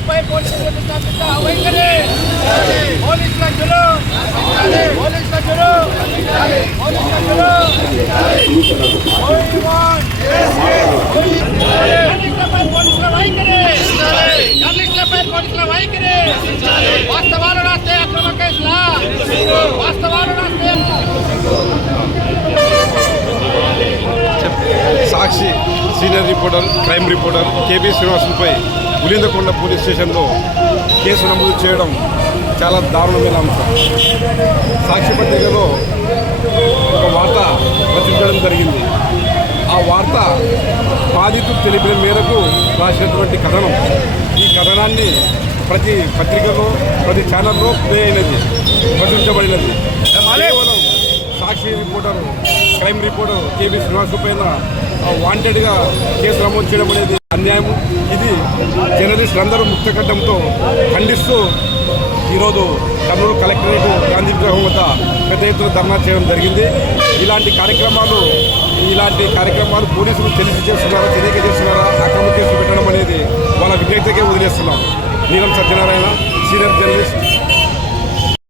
పోలీసులపై పోలీసులకు తప్పిత వైఖరి పోలీసుల గురు పోలీసుల గురు పోలీసుల గురు పోలీసుల వైఖరి. వాస్తవాలు రాస్తే అక్రమ కేసులా? వాస్తవాలు రాస్తే Sakshi. Senior reporter crime reporter KB శ్రీనివాసులపై Ulindakonda police స్టేషన్లో కేసు నమోదు చేయడం చాలా దారుణమైన అంశం. సాక్షి పత్రికలో ఒక వార్త ప్రచురించడం జరిగింది. ఆ వార్త బాధితులు తెలిపిన మేరకు రాసినటువంటి కథనం. ఈ కథనాన్ని ప్రతి పత్రికలో ప్రతి ఛానల్లో ప్లే అయినది ప్రచురించబడినది. కేవలం Sakshi reporter crime reporter KB Srinivasu పైన వాంటెడ్గా కేసు నమోదు చేయడం అనేది అన్యాయం. ఇది జర్నలిస్టులందరూ ముక్తకట్టంతో ఖండిస్తూ ఈరోజు కర్నూలు కలెక్టరేట్ గాంధీ విగ్రహం వద్ద పెద్ద ఎత్తున ధర్నా చేయడం జరిగింది. ఇలాంటి కార్యక్రమాలు ఇలాంటి కార్యక్రమాలు పోలీసులు తెలిసి చేస్తున్నారా తెలియక చేస్తున్నారా అక్రమ కేసులు పెట్టడం అనేది వాళ్ళ విజ్ఞతకే వదిలేస్తున్నాం. నీలం సత్యనారాయణ సీనియర్ జర్నలిస్ట్